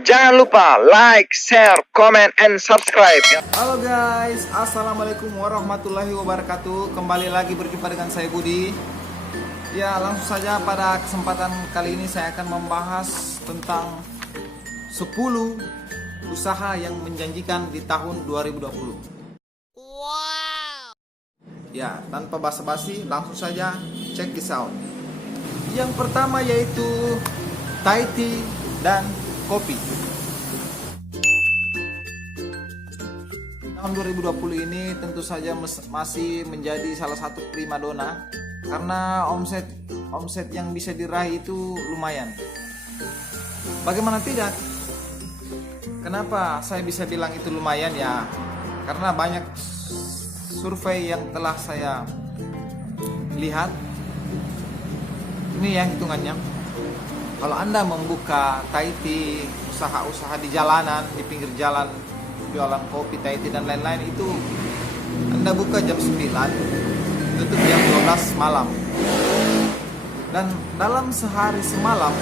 Jangan lupa like, share, comment, and subscribe. Halo guys, assalamualaikum warahmatullahi wabarakatuh. Kembali lagi berjumpa dengan saya Budi. Ya, langsung saja pada kesempatan kali ini saya akan membahas tentang 10 usaha yang menjanjikan di tahun 2020. Wow. Ya, tanpa basa-basi langsung saja check this out. Yang pertama yaitu Thai tea dan kopi. Tahun 2020 ini tentu saja masih menjadi salah satu primadona karena omset yang bisa diraih itu lumayan. Bagaimana tidak? Kenapa saya bisa bilang itu lumayan ya? Karena banyak survei yang telah saya lihat. Ini ya hitungannya. Kalau Anda membuka Thai tea, usaha-usaha di jalanan, di pinggir jalan, jualan kopi, Thai tea dan lain-lain itu Anda buka jam 9, tutup jam 12 malam. Dan dalam sehari semalam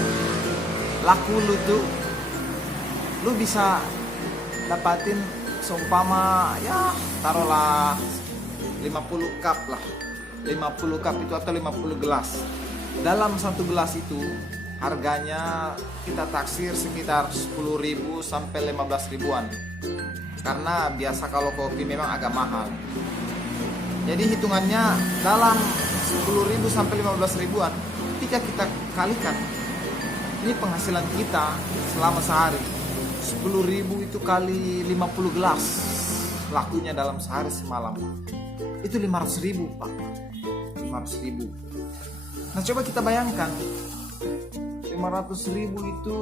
laku lu bisa dapatin seumpama ya taruhlah 50 cup lah. 50 cup itu atau 50 gelas. Dalam satu gelas itu harganya kita taksir sekitar 10.000 sampai 15 ribuan. Karena biasa kalau kopi memang agak mahal. Jadi hitungannya dalam 10.000 sampai 15 ribuan. Ketika kita kalikan, ini penghasilan kita selama sehari. 10.000 itu kali 50 gelas lakunya dalam sehari semalam. Itu 500.000 Pak. 500.000. Nah coba kita bayangkan 500.000 itu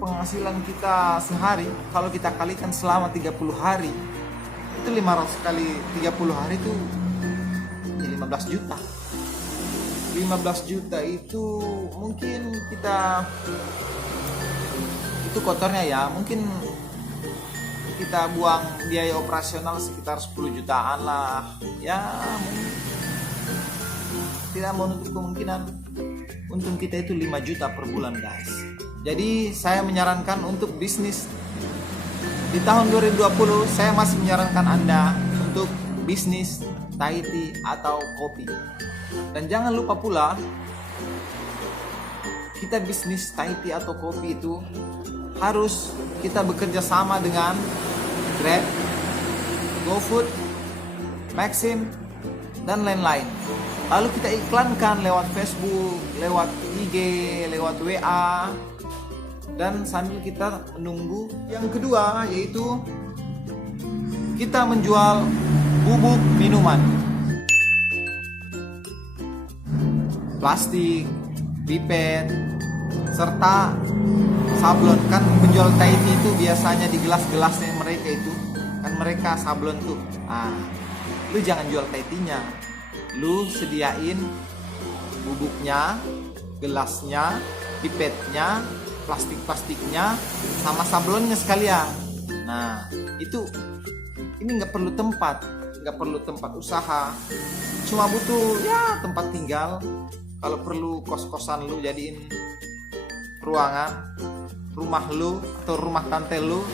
penghasilan kita sehari. Kalau kita kalikan selama 30 hari, itu 500 kali 30 hari itu ya 15 juta. 15 juta itu mungkin kita, itu kotornya ya, mungkin kita buang biaya operasional sekitar 10 jutaan lah. Ya tidak menutup kemungkinan untung kita itu 5 juta per bulan guys. Jadi saya menyarankan untuk bisnis di tahun 2020, saya masih menyarankan Anda untuk bisnis Thai tea atau kopi. Dan jangan lupa pula, kita bisnis Thai tea atau kopi itu harus kita bekerja sama dengan Grab, GoFood, Maxim, dan lain-lain. Lalu kita iklankan lewat Facebook, lewat IG, lewat WA, dan sambil kita menunggu. Yang kedua yaitu kita menjual bubuk minuman, plastik, pipet, serta sablon. Kan penjual Thai tea itu biasanya di gelas-gelasnya mereka itu kan mereka sablon tuh. Nah, lu jangan jual Thai tea-nya, lu sediain bubuknya, gelasnya, pipetnya, plastiknya, sama sablonnya sekalian. Nah, ini nggak perlu tempat usaha, cuma butuh ya tempat tinggal. Kalau perlu kos-kosan lu jadiin ruangan, rumah lu atau rumah tante lu,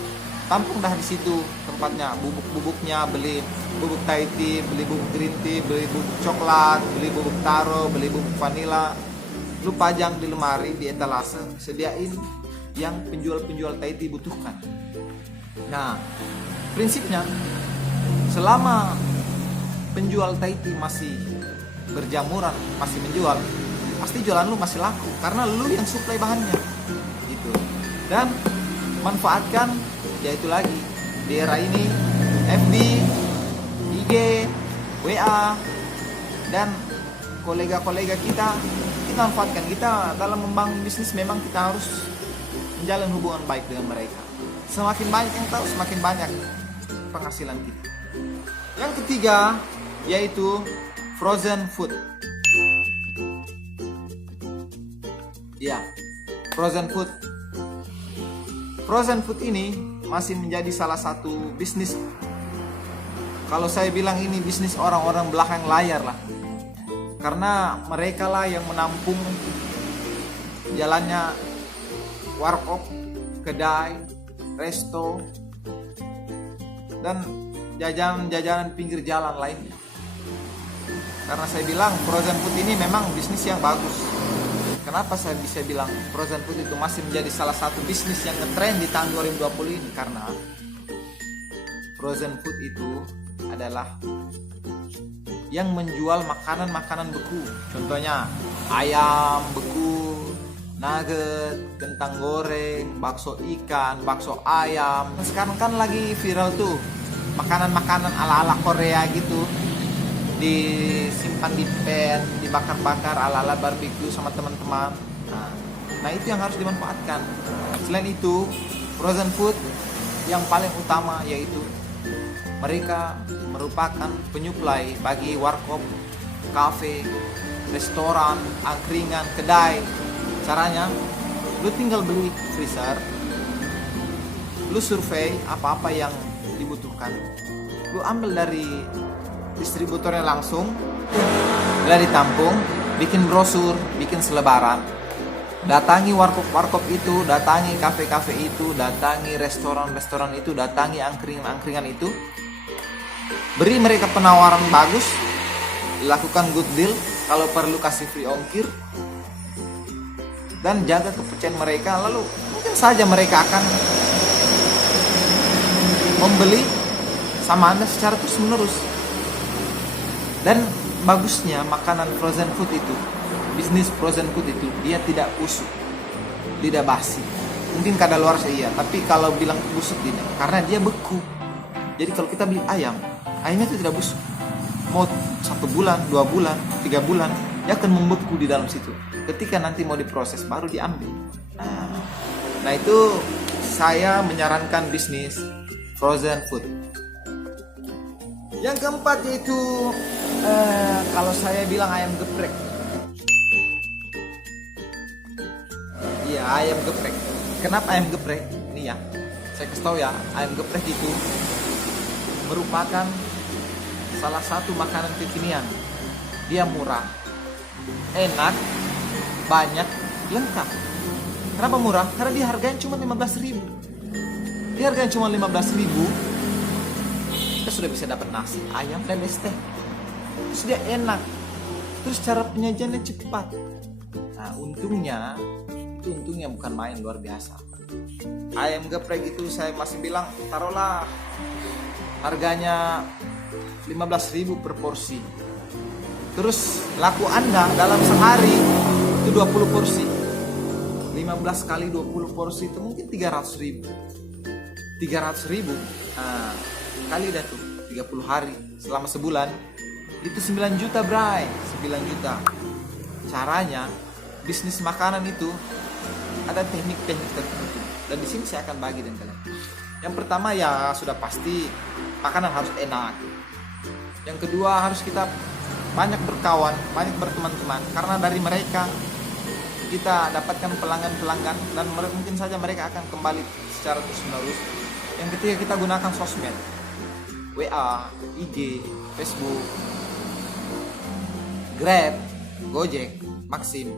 tampung dah di situ tempatnya. Bubuknya beli bubuk Thai tea, beli bubuk green tea, beli bubuk coklat, beli bubuk taro, beli bubuk vanila. Lu pajang di lemari, di etalase, sediain yang penjual-penjual Thai tea butuhkan. Nah, prinsipnya selama penjual Thai tea masih berjamuran, masih menjual, pasti jualan lu masih laku karena lu yang suplai bahannya gitu. Dan manfaatkan yaitu lagi di era ini FB, IG, WA, dan kolega-kolega kita manfaatkan. Kita dalam membangun bisnis memang kita harus menjalin hubungan baik dengan mereka. Semakin banyak yang tahu, semakin banyak penghasilan kita. Yang ketiga yaitu frozen food. Ya, frozen food. Frozen food ini masih menjadi salah satu bisnis. Kalau saya bilang ini bisnis orang-orang belakang layar lah. Karena mereka lah yang menampung jalannya warkop, kedai, resto, dan jajanan-jajanan pinggir jalan lainnya. Karena saya bilang frozen food ini memang bisnis yang bagus. Kenapa saya bisa bilang frozen food itu masih menjadi salah satu bisnis yang ngetrend di tahun 2020 ini? Karena frozen food itu adalah yang menjual makanan-makanan beku. Contohnya ayam beku, nugget, kentang goreng, bakso ikan, bakso ayam. Sekarang kan lagi viral tuh makanan-makanan ala-ala Korea gitu, disimpan di pan, dibakar-bakar ala-ala barbecue sama teman-teman. Nah itu yang harus dimanfaatkan. Selain itu, frozen food yang paling utama yaitu mereka merupakan penyuplai bagi warkop, kafe, restoran, angkringan, kedai. Caranya, lu tinggal beli freezer, lu survei apa-apa yang dibutuhkan, lu ambil dari distributornya langsung, bila ditampung, bikin brosur, bikin selebaran, datangi warkop-warkop itu, datangi kafe-kafe itu, datangi restoran-restoran itu, datangi angkringan-angkringan itu, beri mereka penawaran bagus, lakukan good deal, kalau perlu kasih free ongkir, dan jaga kepercayaan mereka. Lalu mungkin saja mereka akan membeli sama Anda secara terus menerus. Dan bagusnya makanan frozen food itu, bisnis frozen food itu, dia tidak busuk, tidak basi. Mungkin kadaluarsa iya, tapi kalau bilang busuk tidak, karena dia beku. Jadi kalau kita beli ayamnya itu tidak busuk. Mau 1 bulan, 2 bulan, 3 bulan, dia akan membeku di dalam situ. Ketika nanti mau diproses baru diambil. Nah itu saya menyarankan bisnis frozen food. Yang keempat yaitu kalau saya bilang ayam geprek. Iya, ayam geprek. Kenapa ayam geprek? Ini ya, saya kasih tahu ya, ayam geprek itu merupakan salah satu makanan kekinian. Dia murah, enak, banyak, lengkap. Kenapa murah? Karena dia harganya cuma 15.000. Dia harganya cuma 15.000. Kita sudah bisa dapat nasi, ayam, dan es teh. Terus dia enak. Terus cara penyajiannya cepat. Nah, untungnya bukan main, luar biasa. Ayam geprek itu saya masih bilang, taruhlah harganya 15.000 per porsi. Terus laku Anda dalam sehari itu 20 porsi. 15 kali 20 porsi itu mungkin 300.000. 300.000 kali dah tuh 30 hari selama sebulan itu 9 juta bray, 9 juta. Caranya bisnis makanan itu ada teknik-teknik tertentu, dan di sini saya akan bagi dengan kalian. Yang pertama ya sudah pasti makanan harus enak. Yang kedua harus kita banyak berkawan, banyak berteman-teman, karena dari mereka kita dapatkan pelanggan-pelanggan, dan mungkin saja mereka akan kembali secara terus-menerus. Yang ketiga kita gunakan sosmed, WA, IG, Facebook, Grab, Gojek, Maxim.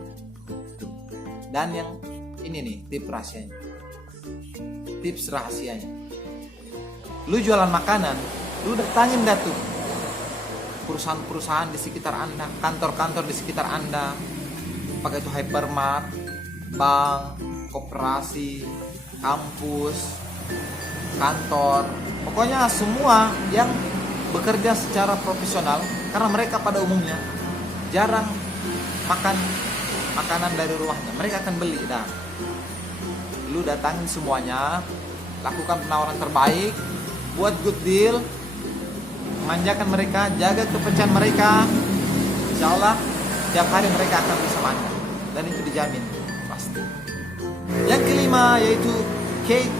Dan yang ini nih tips rahasianya. Lu jualan makanan, lu datangin dah tuh perusahaan-perusahaan di sekitar Anda, kantor-kantor di sekitar Anda, pakai itu hypermart, bank, koperasi, kampus, kantor, pokoknya semua yang bekerja secara profesional, karena mereka pada umumnya jarang makan makanan dari rumahnya, mereka akan beli. Dah, lu datangin semuanya, lakukan penawaran terbaik, buat good deal, manjakan mereka, jaga kepercayaan mereka. Insya Allah tiap hari mereka akan bersama Anda, dan itu dijamin pasti. Yang kelima yaitu cake,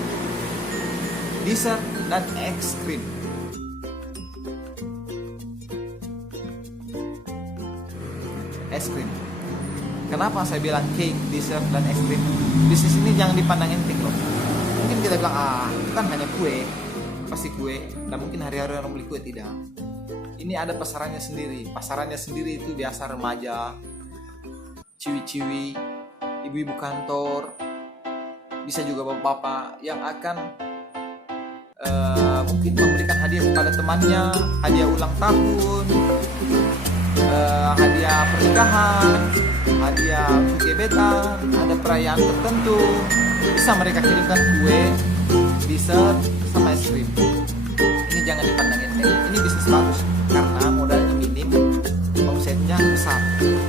dessert, dan es krim. Es krim. Kenapa saya bilang cake, dessert, dan es krim? Bisnis ini jangan dipandang enteng loh. Mungkin kita bilang itu kan hanya kue, pasti kue, dan mungkin hari-hari orang beli kue, tidak. ini ada pasarannya sendiri. Pasarannya sendiri itu biasa remaja, ciwi-ciwi, ibu-ibu kantor, bisa juga bapak-bapak yang akan mungkin memberikan hadiah kepada temannya, hadiah ulang tahun, hadiah pernikahan, hadiah untuk gebetan, ada perayaan tertentu. Bisa mereka kirimkan kue, dessert, sama es krim. Ini jangan dipandang enteng. Ini bisnis bagus karena modalnya minim, omsetnya besar,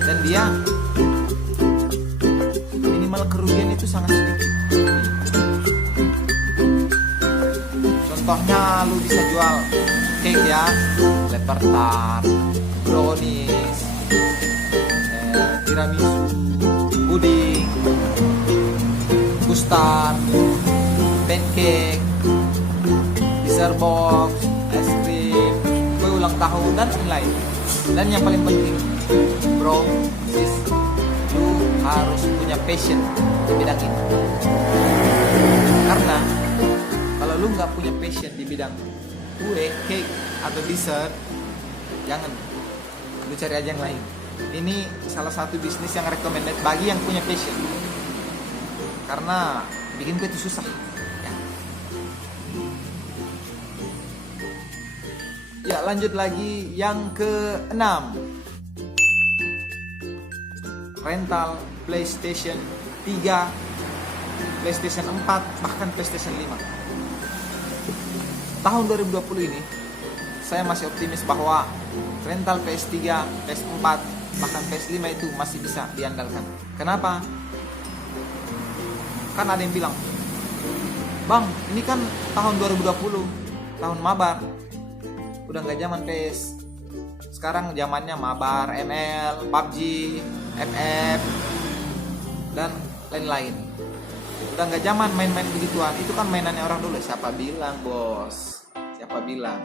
dan dia minimal kerugian itu sangat sedikit. Contohnya lu bisa jual cake ya, leper tart, brownies, tiramisu, puding, custard, pancake, dessert box, es krim, kue ulang tahun, dan lain-lain. Dan yang paling penting, bro, sis, lu harus punya passion di bidang ini. Karena kalau lu nggak punya passion di bidang kue, cake, atau dessert, jangan, lu cari aja yang lain. Ini salah satu bisnis yang recommended bagi yang punya passion. Karena bikin kue itu susah. Ya, lanjut lagi yang ke-6. Rental PlayStation 3, PlayStation 4, bahkan PlayStation 5. Tahun 2020 ini saya masih optimis bahwa rental PS3, PS4, bahkan PS5 itu masih bisa diandalkan. Kenapa? Kan ada yang bilang, "Bang, ini kan tahun 2020, tahun mabar. Udah nggak zaman PS. Sekarang zamannya mabar, ML, PUBG, FF, dan lain-lain. Udah nggak zaman main-main begituan. Itu kan mainannya orang dulu." Siapa bilang, bos? Siapa bilang?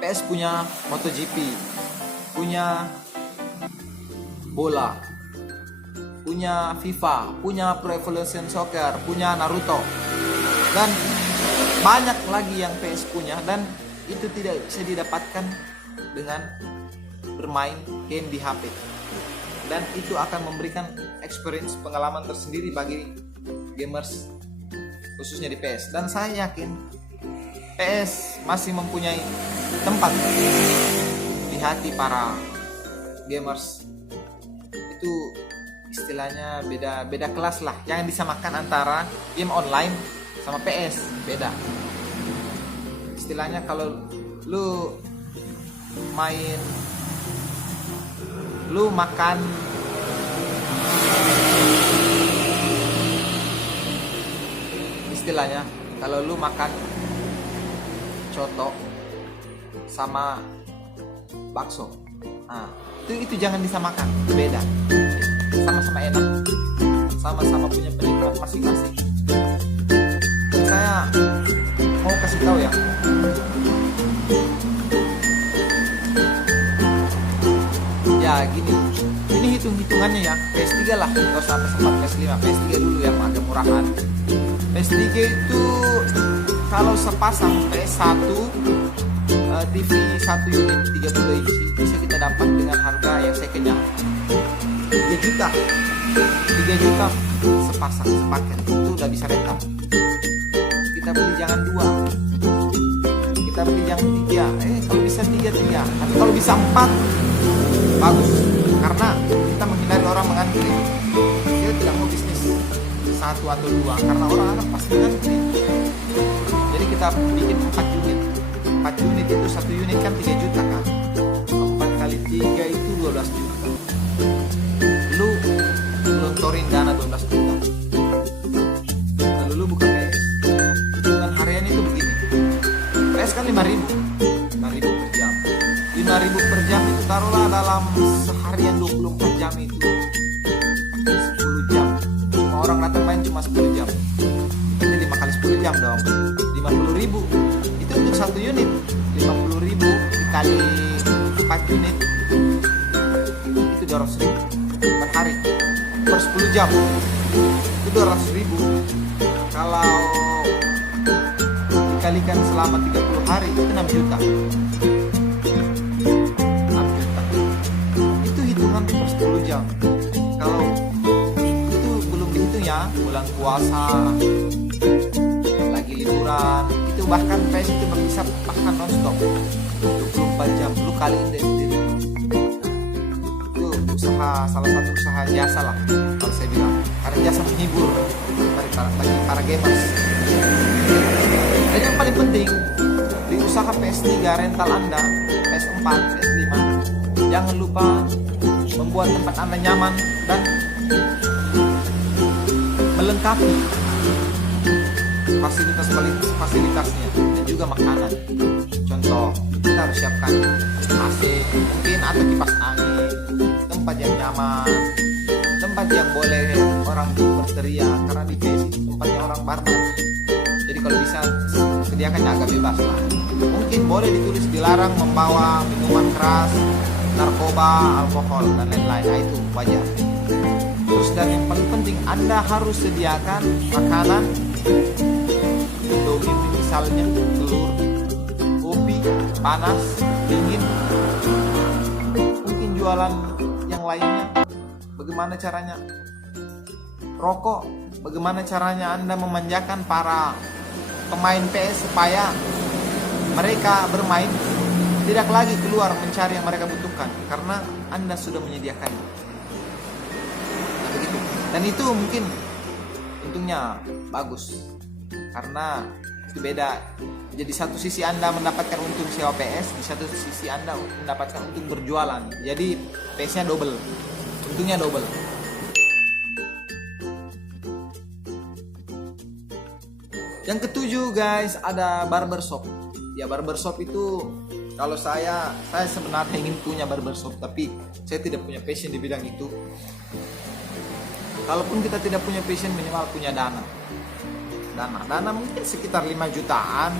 PS punya MotoGP, punya bola, punya FIFA, punya Pro Evolution Soccer, punya Naruto, dan banyak lagi yang PS punya, dan itu tidak bisa didapatkan dengan bermain game di HP. Dan itu akan memberikan experience, pengalaman tersendiri bagi gamers khususnya di PS. Dan saya yakin PS masih mempunyai tempat di hati para gamers. Itu istilahnya beda kelas lah. Jangan disamakan antara game online sama PS, beda. Istilahnya kalau lu makan istilahnya kalau lu makan coto sama bakso, nah itu jangan disamakan, beda. Sama-sama enak, sama-sama punya penikmat masing-masing. Dan saya mau kasih tahu ya, gini, ini hitung-hitungannya ya, PS3 lah, gak usah PS4, PS5, PS3 dulu yang agak murahan. PS3 itu kalau sepasang PS1 TV 1 unit 30 inci bisa kita dapat dengan harga yang secondnya 3 juta sepasang, sepaket. Itu udah bisa rental. Kita beli jangan 2, kita beli jangan 3, kalau bisa 3, tapi kalau bisa 4 bagus, karena kita menghindari orang mengantri. Kita tidak mau bisnis 1 atau 2 karena orang akan pasti ngantri. Jadi kita bikin 4 unit itu 1 unit kan 3 juta kan, 4 kali 3 itu 12 juta. Lu gelontorin dana 12 juta, lalu lu buka PS. Hitungan harian itu begini, PS kan 5.000 per jam. 5.000 per jam itu taruhlah dalam seharian 24 jam itu 10 jam. Semua orang datang main cuma 10 jam. Itu 5 kali 10 jam dong, 50.000. Itu untuk 1 unit. 50.000 dikali 4 unit itu 200.000 per hari, per 10 jam itu 200.000. Kalau dikalikan selama 30 hari itu 6 juta. 6 juta. Itu hitungan per 10 jam. Kalau itu belum dihitung ya, bulan puasa, lagi liburan, itu bahkan PS itu bisa bahkan non-stop 24 jam. Lu kaliin deh sendiri. Itu usaha, salah satu usaha jasa lah kalau saya bilang, karena jasa menghibur bagi para gamers. Dan yang paling penting di usaha PS3 rental Anda, PS4, PS5, jangan lupa membuat tempat Anda nyaman dan melengkapi fasilitasnya dan juga makanan. Contoh, kita harus siapkan AC mungkin atau kipas angin, tempat yang nyaman, tempat yang boleh orang berteriak, karena di PS itu tempatnya orang barbar. Jadi kalau bisa sediakan agak bebas lah. Mungkin boleh ditulis dilarang membawa minuman keras, narkoba, alkohol dan lain-lain. Nah, itu wajar. Terus dan yang paling penting, Anda harus sediakan makanan, Indomie misalnya, telur, kopi, panas, dingin. Mungkin jualan yang lainnya. Bagaimana caranya? Rokok. Bagaimana caranya Anda memanjakan para pemain PS supaya mereka bermain tidak lagi keluar mencari yang mereka butuhkan karena Anda sudah menyediakannya. Nah, begitu. Dan itu mungkin untungnya bagus karena itu beda. Jadi satu sisi Anda mendapatkan untung sewa PS, di satu sisi Anda mendapatkan untung berjualan. Jadi PS-nya double, untungnya double. Yang ketujuh guys, ada barbershop. Ya, barbershop itu kalau saya sebenarnya ingin punya barbershop, tapi saya tidak punya passion di bidang itu. Kalaupun kita tidak punya passion, minimal punya dana mungkin sekitar 5 jutaan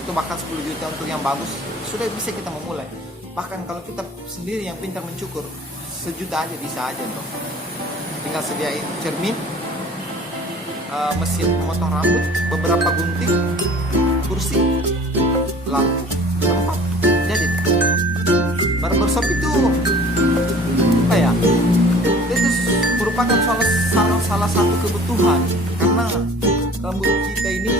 atau bahkan 10 juta untuk yang bagus, sudah bisa kita memulai. Bahkan kalau kita sendiri yang pintar mencukur, 1 juta aja bisa aja dong. Tinggal sediain cermin, mesin memotong rambut, beberapa gunting, kursi, lampu, tempat. Jadi barbershop itu apa ya? Itu merupakan salah satu kebutuhan karena rambut kita ini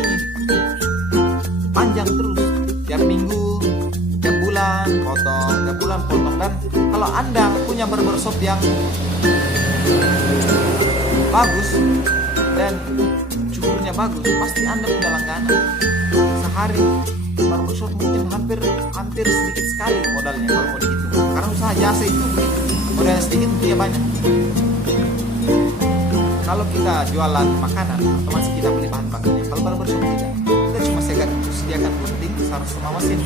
panjang terus, tiap minggu, tiap bulan potong. Dan kalau Anda punya barbershop yang bagus dan cukurnya bagus, pasti Anda punya langganan. Sehari barbershop mungkin hampir sedikit sekali modalnya kalau mau dihitung. Karena usaha jasa itu begitu, modalnya sedikit punya banyak. Kalau kita jualan makanan, otomatis kita beli bahan bakunya. Kalau barbershop tidak, kita cuma sediakan gunting, sarung sama mesin.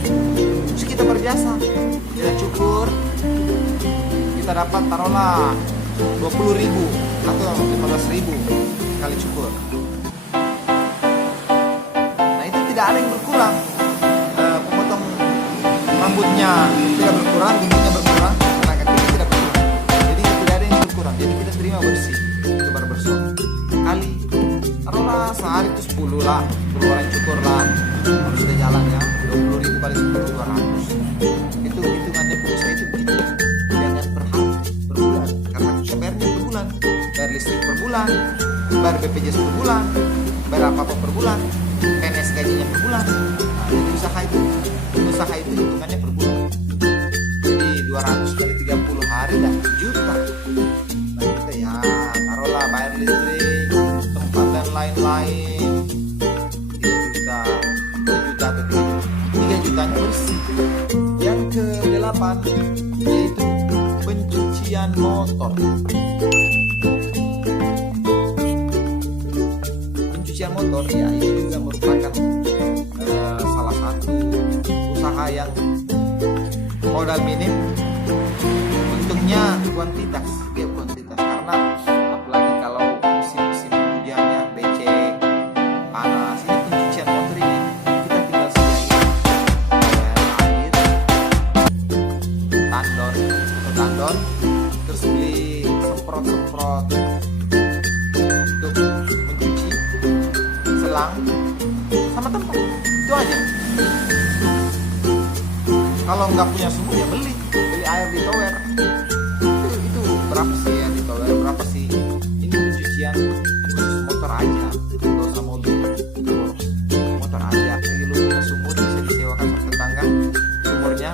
Terus kita berjasa, kita cukur, kita dapat taruhlah 20.000 atau 15.000 kali cukur. Nah, itu tidak ada yang berkurang. Pemotong rambutnya tidak berkurang, guntingnya berkurang, tenaga kita tidak berkurang. Jadi tidak ada yang berkurang. Jadi kita terima bersih ke barbershop. Kali taruhlah sehari itu 10 lah, 10 orang cukur lah. Kalau sudah jalan ya, 20.000 kali 10, 200. Itu hitungannya pengusaha itu begitu. Jangan per hari, per bulan. Karena kita bayarnya per bulan. Bayar listrik per bulan, bayar BPJS per bulan, bayar apa-apa per bulan, PNS gajinya per bulan. Nah, jadi usaha itu hitungannya per bulan. Jadi 200 kali 30 hari dah juta. Nah, kita ya taruhlah bayar listrik, tempat dan lain-lain 3 juta atau 3 jutanya bersih. Yang ke-8 yaitu pencucian motor. Pencucian motor ya, ini juga merupakan salah satu usaha yang modal minim, untungnya kuantitas karena apalagi kalau musim hujannya becek, panas, ini pencucian motor ini kita tinggal sediain air, tandon, terus beli semprot untuk mencuci, selang sama tempat, itu aja. Kalau nggak punya sumur ya beli air di tower. Itu berapa sih ya di tower, berapa sih? Ini pencucian khusus motor aja, nggak usah mobil. Motor aja. Jadi lu punya sumur bisa disewakan sama tetangga. Sumurnya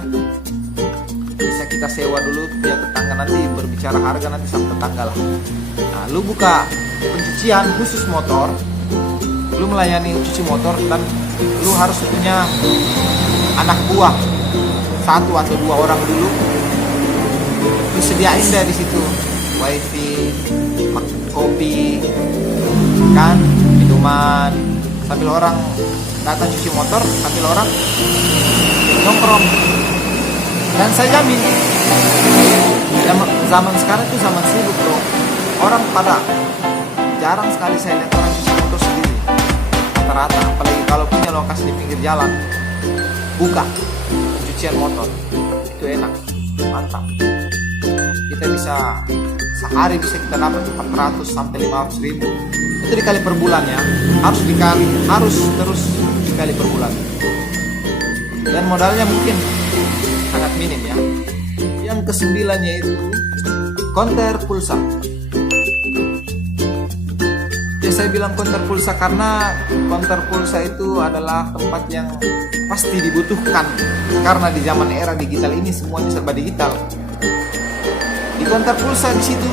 bisa kita sewa dulu biar tetangga, nanti berbicara harga nanti sama tetangga lah. Nah, lu buka pencucian khusus motor, lu melayani cuci motor, dan lu harus punya anak buah 1 atau 2 orang dulu. Lu sediain deh di situ wifi, kopi, kan, minuman, sambil orang datang cuci motor, sambil orang nongkrong. Dan saya jamin zaman sekarang itu zaman sibuk bro. Orang pada jarang sekali saya lihat orang cuci motor sendiri. Rata-rata, apalagi kalau punya lokasi di pinggir jalan, buka pencucian motor. Itu enak, mantap. Kita bisa sehari bisa kita dapat 400 sampai 500 ribu. Itu dikali per bulan ya. Harus terus dikali per bulan. Dan modalnya mungkin sangat minim ya. Yang ke-9 yaitu konter pulsa. Ya saya bilang konter pulsa karena konter pulsa itu adalah tempat yang pasti dibutuhkan, karena di zaman era digital ini semuanya serba digital. Di konter pulsa di situ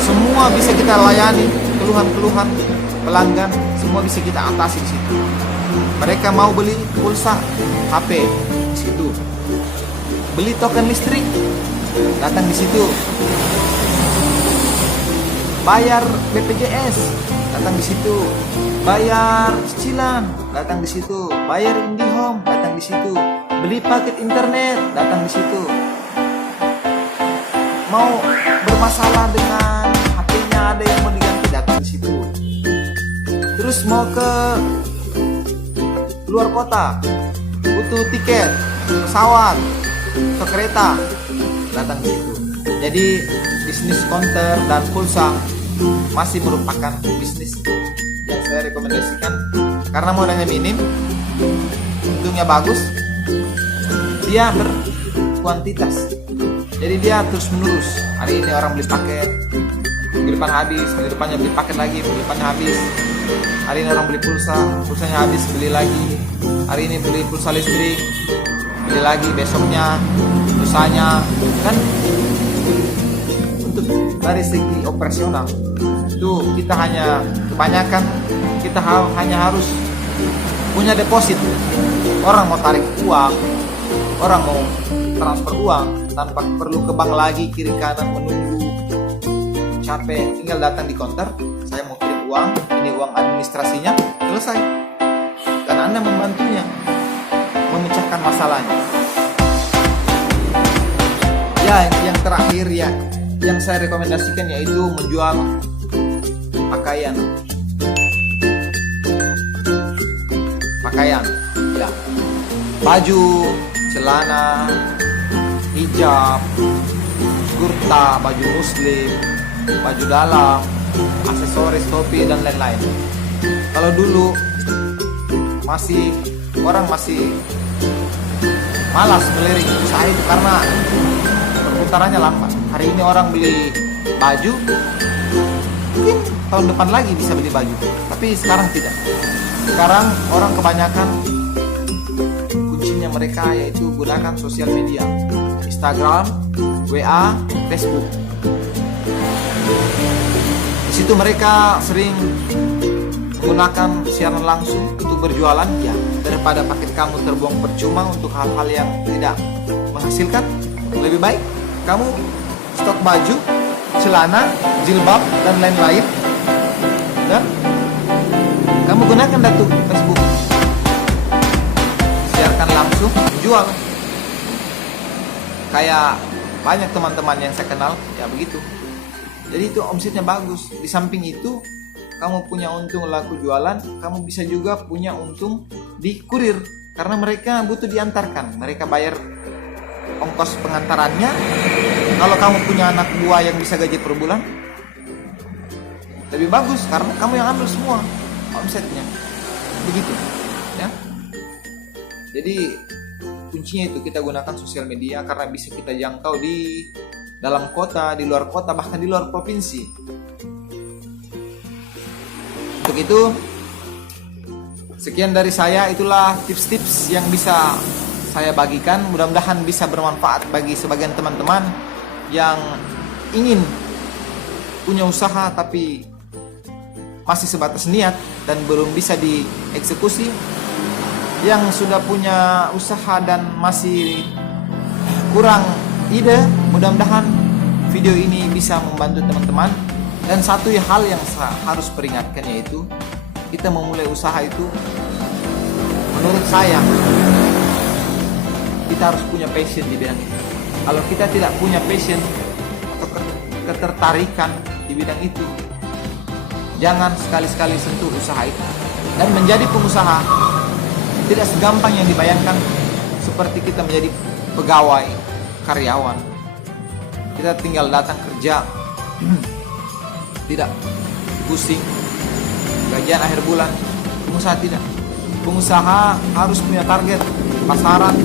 semua bisa kita layani, keluhan-keluhan pelanggan semua bisa kita atasi di situ. Mereka mau beli pulsa HP di situ, beli token listrik datang di situ, bayar BPJS datang di situ, bayar cicilan datang di situ, bayar IndiHome datang di situ, beli paket internet datang di situ, mau bermasalah dengan HP-nya ada yang mau diganti datang di situ. Terus mau ke luar kota, butuh tiket pesawat atau kereta datang di situ. Jadi bisnis konter dan pulsa masih merupakan bisnis yang saya rekomendasikan karena modalnya minim, untungnya bagus, dia berkuantitas. Jadi dia terus menerus. Hari ini orang beli paket, minggu depan habis, minggu depannya beli paket lagi, minggu depannya habis. Hari ini orang beli pulsa, pulsanya habis, beli lagi. Hari ini beli pulsa listrik, beli lagi besoknya pulsanya. Kan untuk dari segi operasional itu kita hanya kebanyakan kita hanya harus punya deposit. Orang mau tarik uang, orang mau transfer uang tanpa perlu ke bank lagi kiri kanan menunggu capek, tinggal datang di counter, saya mau kirim uang, ini uang administrasinya, selesai. Dan Anda membantunya memecahkan masalahnya. Ya, yang terakhir ya yang saya rekomendasikan yaitu menjual pakaian ya, baju, celana, hijab, kurta, baju muslim, baju dalam, aksesoris, topi dan lain-lain. Kalau dulu orang masih malas melirik usaha itu karena perputarannya lambat. Hari ini orang beli baju, mungkin tahun depan lagi bisa beli baju, tapi sekarang tidak. Sekarang orang kebanyakan kuncinya mereka yaitu gunakan sosial media, Instagram, WA, Facebook. Di situ mereka sering menggunakan siaran langsung untuk berjualan. Ya, daripada paket kamu terbuang percuma untuk hal-hal yang tidak menghasilkan, lebih baik kamu stok baju, celana, jilbab dan lain-lain, dan kamu gunakan datu Facebook, siarkan langsung, jual. Kayak banyak teman-teman yang saya kenal ya begitu. Jadi itu omsetnya bagus. Di samping itu kamu punya untung laku jualan, kamu bisa juga punya untung di kurir karena mereka butuh diantarkan, mereka bayar ongkos pengantarannya. Kalau kamu punya anak buah yang bisa gaji per bulan, lebih bagus karena kamu yang ambil semua omsetnya. Begitu ya. Jadi kuncinya itu kita gunakan sosial media karena bisa kita jangkau di dalam kota, di luar kota, bahkan di luar provinsi. Untuk itu, sekian dari saya, itulah tips-tips yang bisa saya bagikan. Mudah-mudahan bisa bermanfaat bagi sebagian teman-teman yang ingin punya usaha tapi masih sebatas niat dan belum bisa dieksekusi. Yang sudah punya usaha dan masih kurang ide, mudah-mudahan video ini bisa membantu teman-teman. Dan satu hal yang harus peringatkan, yaitu kita memulai usaha itu, menurut saya kita harus punya passion di bidang itu. Kalau kita tidak punya passion atau ketertarikan di bidang itu, jangan sekali-sekali sentuh usaha itu. Dan menjadi pengusaha tidak segampang yang dibayangkan, seperti kita menjadi pegawai, karyawan. Kita tinggal datang kerja, tidak pusing, gajian akhir bulan. Pengusaha tidak. Pengusaha harus punya target pasaran,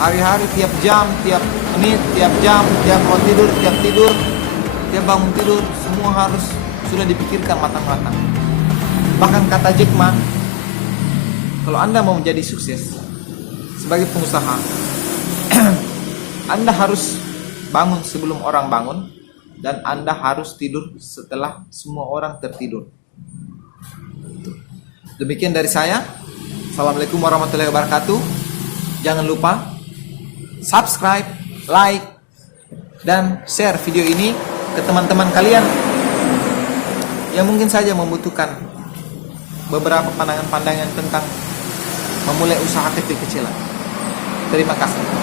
hari-hari, tiap jam, tiap menit, tiap jam, tiap mau tidur, tiap bangun tidur, semua harus sudah dipikirkan matang-matang. Bahkan kata Jack Ma, kalau Anda mau menjadi sukses sebagai pengusaha, Anda harus bangun sebelum orang bangun, dan Anda harus tidur setelah semua orang tertidur. Demikian dari saya. Assalamualaikum warahmatullahi wabarakatuh. Jangan lupa subscribe, like, dan share video ini ke teman-teman kalian yang mungkin saja membutuhkan beberapa pandangan-pandangan tentang memulai usaha kecil-kecilan. Terima kasih.